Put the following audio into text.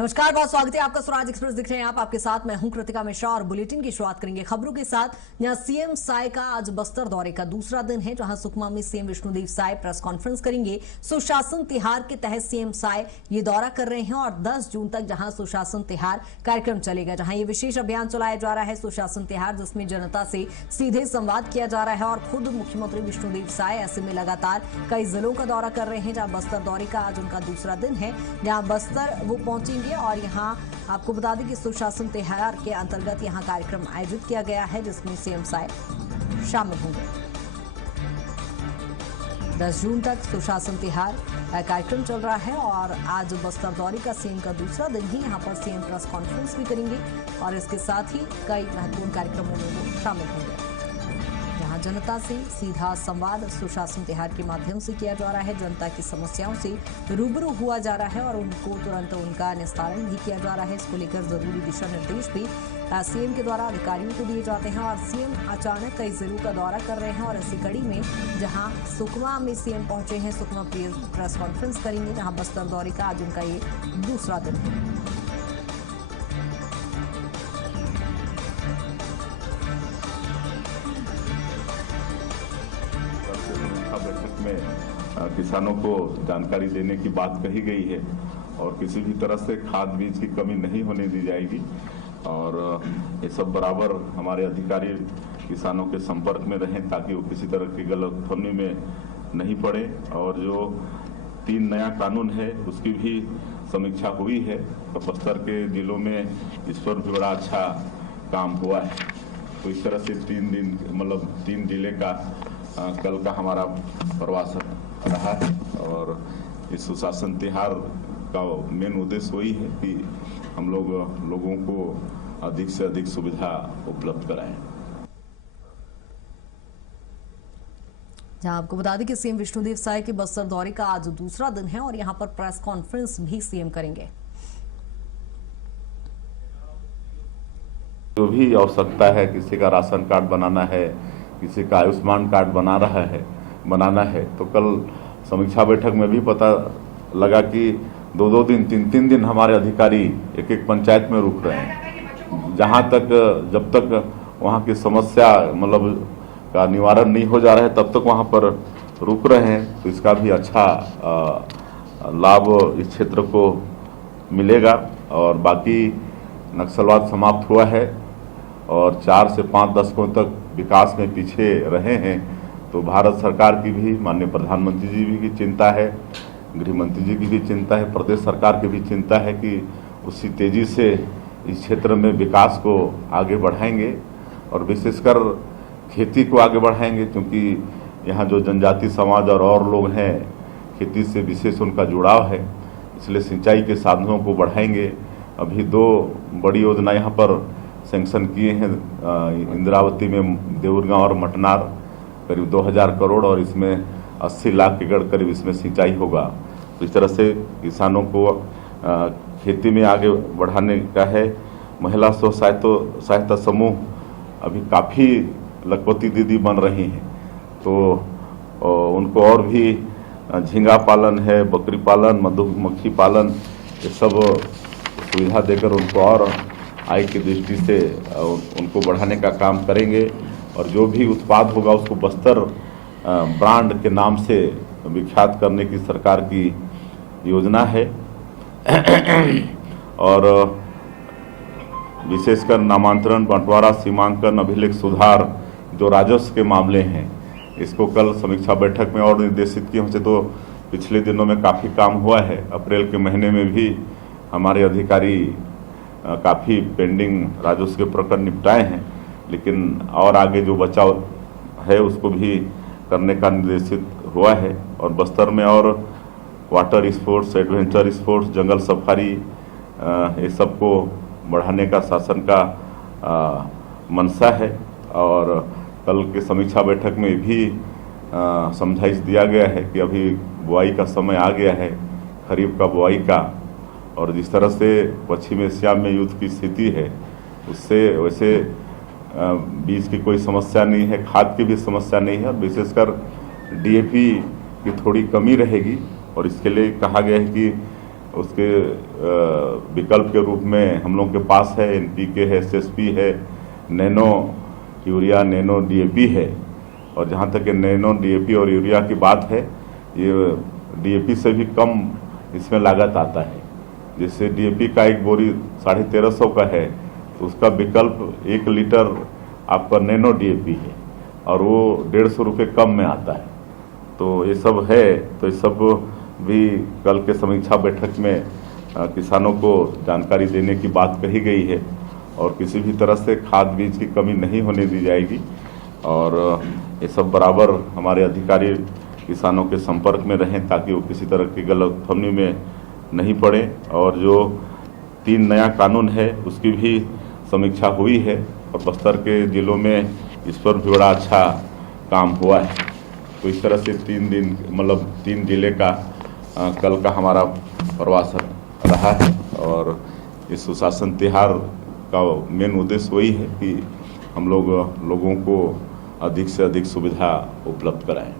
नमस्कार, बहुत स्वागत है आपका। स्वराज एक्सप्रेस दिख रहे हैं आपके साथ मैं हूं कृतिका मिश्रा और बुलेटिन की शुरुआत करेंगे खबरों के साथ। यहां सीएम साय का आज बस्तर दौरे का दूसरा दिन है, जहां सुकमा में CM Vishnudeo Sai press conference करेंगे। सुशासन तिहार के तहत सीएम साय ये दौरा कर रहे हैं और 10 जून तक जहां सुशासन तिहार कार्यक्रम चलेगा, जहां ये विशेष अभियान चलाया जा रहा है सुशासन तिहार, जिसमें जनता से सीधे संवाद किया जा रहा है। और खुद मुख्यमंत्री विष्णुदेव साय ऐसे में लगातार कई जिलों का दौरा कर रहे हैं, जहां बस्तर दौरे का आज उनका दूसरा दिन है। जहां बस्तर वो पहुंचेंगे और यहाँ आपको बता दें कि सुशासन तिहार के अंतर्गत यहाँ कार्यक्रम आयोजित किया गया है, जिसमें सीएम साय शामिल होंगे। 10 जून तक सुशासन तिहार कार्यक्रम चल रहा है और आज बस्तर दौरे का सीएम का दूसरा दिन ही यहाँ पर सीएम प्रेस कॉन्फ्रेंस भी करेंगे और इसके साथ ही कई महत्वपूर्ण कार्यक्रमों में वो शामिल होंगे। जहां जनता से सीधा संवाद सुशासन तिहार के माध्यम से किया जा रहा है, जनता की समस्याओं से रूबरू हुआ जा रहा है और उनको तुरंत उनका निस्तारण भी किया जा रहा है। इसको लेकर जरूरी दिशा निर्देश भी सीएम के द्वारा अधिकारियों को दिए जाते हैं और सीएम अचानक कई जिलों का दौरा कर रहे हैं और इसी कड़ी में जहां सुकमा में सीएम पहुंचे हैं, सुकमा प्रेस कॉन्फ्रेंस करेंगे, जहां बस्तर दौरे का आज उनका ये दूसरा दिन है। बैठक में किसानों को जानकारी देने की बात कही गई है और किसी भी तरह से खाद बीज की कमी नहीं होने दी जाएगी और ये सब बराबर हमारे अधिकारी किसानों के संपर्क में रहें ताकि वो किसी तरह की गलतफहमी में नहीं पड़े। और जो 3 नया कानून है उसकी भी समीक्षा हुई है, तो बस्तर के जिलों में इस पर भी बड़ा अच्छा काम हुआ है। तो इस तरह से 3 दिन मतलब 3 जिले का कल का हमारा प्रवास रहा है और इस सुशासन तिहार का मेन उद्देश्य वही है कि हम लोगों को अधिक से अधिक सुविधा उपलब्ध कराएं। जहां आपको बता दें कि सीएम विष्णुदेव साय के बस्तर दौरे का आज दूसरा दिन है और यहां पर प्रेस कॉन्फ्रेंस भी सीएम करेंगे। जो भी आवश्यकता है, किसी का राशन कार्ड बनाना है, किसी का आयुष्मान कार्ड बनाना है, तो कल समीक्षा बैठक में भी पता लगा कि 2-2 दिन 3-3 दिन हमारे अधिकारी एक पंचायत में रुक रहे हैं। जब तक वहाँ की समस्या मतलब का निवारण नहीं हो जा रहा है तब तक वहाँ पर रुक रहे हैं। तो इसका भी अच्छा लाभ इस क्षेत्र को मिलेगा और बाकी नक्सलवाद समाप्त हुआ है और 4 से 5 दशकों तक विकास में पीछे रहे हैं। तो भारत सरकार की भी, माननीय प्रधानमंत्री जी की चिंता है, गृह मंत्री जी की भी चिंता है, प्रदेश सरकार की भी चिंता है कि उसी तेजी से इस क्षेत्र में विकास को आगे बढ़ाएंगे और विशेषकर खेती को आगे बढ़ाएंगे, क्योंकि यहाँ जो जनजाति समाज और लोग हैं खेती से विशेष उनका जुड़ाव है, इसलिए सिंचाई के साधनों को बढ़ाएंगे। अभी 2 बड़ी योजना यहाँ पर सैंक्शन किए हैं, इंद्रावती में देउरगांव और मटनार करीब 2000 करोड़ और इसमें 80 लाख एकड़ करीब इसमें सिंचाई होगा। तो इस तरह से किसानों को खेती में आगे बढ़ाने का है। महिला स्व सहायता समूह अभी काफ़ी लखपति दीदी बन रही हैं, तो उनको और भी झींगा पालन है, बकरी पालन, मधुमक्खी पालन, ये सब सुविधा देकर उनको और आय की दृष्टि से उनको बढ़ाने का काम करेंगे। और जो भी उत्पाद होगा उसको बस्तर ब्रांड के नाम से विख्यात करने की सरकार की योजना है। और विशेषकर नामांतरण, बंटवारा, सीमांकन, अभिलेख सुधार, जो राजस्व के मामले हैं, इसको कल समीक्षा बैठक में और निर्देशित किए। वैसे तो पिछले दिनों में काफ़ी काम हुआ है, अप्रैल के महीने में भी हमारे अधिकारी काफ़ी पेंडिंग राजस्व के प्रकरण निपटाए हैं, लेकिन और आगे जो बचाव है उसको भी करने का निर्देशित हुआ है। और बस्तर में और वाटर स्पोर्ट्स, एडवेंचर स्पोर्ट्स, जंगल सफारी, ये सब को बढ़ाने का शासन का मंशा है। और कल के समीक्षा बैठक में भी समझाइश दिया गया है कि अभी बुआई का समय आ गया है, खरीफ का बुआई का, और जिस तरह से पश्चिम एशिया में युद्ध की स्थिति है उससे वैसे बीज की कोई समस्या नहीं है, खाद की भी समस्या नहीं है। विशेषकर डीएपी की थोड़ी कमी रहेगी और इसके लिए कहा गया है कि उसके विकल्प के रूप में हम लोग के पास है NPK है, SSP है, नैनो यूरिया, नैनो DAP है। और जहाँ तक नैनो DAP और यूरिया की बात है, ये DAP से भी कम इसमें लागत आता है। जैसे DAP का एक बोरी 1350 का है, तो उसका विकल्प 1 लीटर आपका नैनो DAP है और वो 150 रुपये कम में आता है। तो ये सब है, तो ये सब भी कल के समीक्षा बैठक में किसानों को जानकारी देने की बात कही गई है और किसी भी तरह से खाद बीज की कमी नहीं होने दी जाएगी। और ये सब बराबर हमारे अधिकारी किसानों के संपर्क में रहें ताकि वो किसी तरह की गलतफहमी में नहीं पड़े। और जो 3 नया कानून है उसकी भी समीक्षा हुई है और बस्तर के जिलों में इस पर भी बड़ा अच्छा काम हुआ है। तो इस तरह से 3 दिन मतलब 3 जिले का कल का हमारा प्रवास रहा है। और इस सुशासन त्योहार का मेन उद्देश्य वही है कि हम लोगों को अधिक से अधिक सुविधा उपलब्ध कराएं।